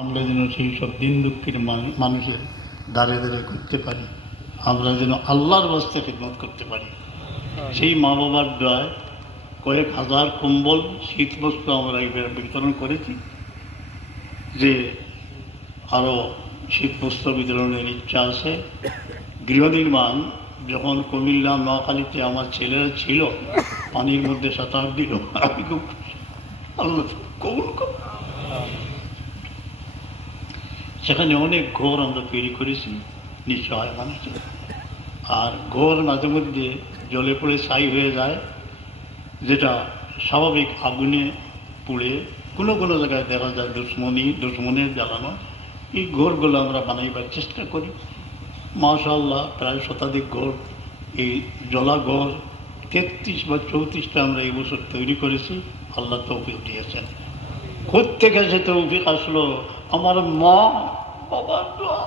আমরা যেন সেই সব দিন দুঃখের মানুষের দাঁড়ে দাঁড়ে করতে পারি, আমরা যেন আল্লাহর বাস্তে খিদমত করতে পারি। সেই মা বাবার দয়ায় কয়েক হাজার কম্বল শীত বস্ত্র আমরা বিতরণ করেছি, যে আরও শীত বস্ত্র বিতরণের ইচ্ছা আছে। গৃহ নির্মাণ যখন কুমিল্লা নোয়াখালীতে আমার ছেলেরা ছিল, পানির মধ্যে সাঁতার দিল, আমি খুব আল্লাহ কবুল করব। সেখানে অনেক ঘর আমরা তৈরি করেছি নিঃসহায় মানুষের। আর ঘর মাঝে মধ্যে জলে পড়ে ছাই হয়ে যায়, যেটা স্বাভাবিক আগুনে পুড়ে কোনো কোনো জায়গায় দেখা যায় দুশ্মনের জ্বালানো। এই ঘরগুলো আমরা বানাইবার চেষ্টা করি। মাশাআল্লাহ প্রায় শতাধিক ঘর, এই জলা ঘর 33 বা 34টা আমরা এই বছর তৈরি করেছি। আল্লাহ তৌফিক দিয়েছেন। কোত্থেকে সে তৌফিক আসলো? আমার মা বাবার দোয়া।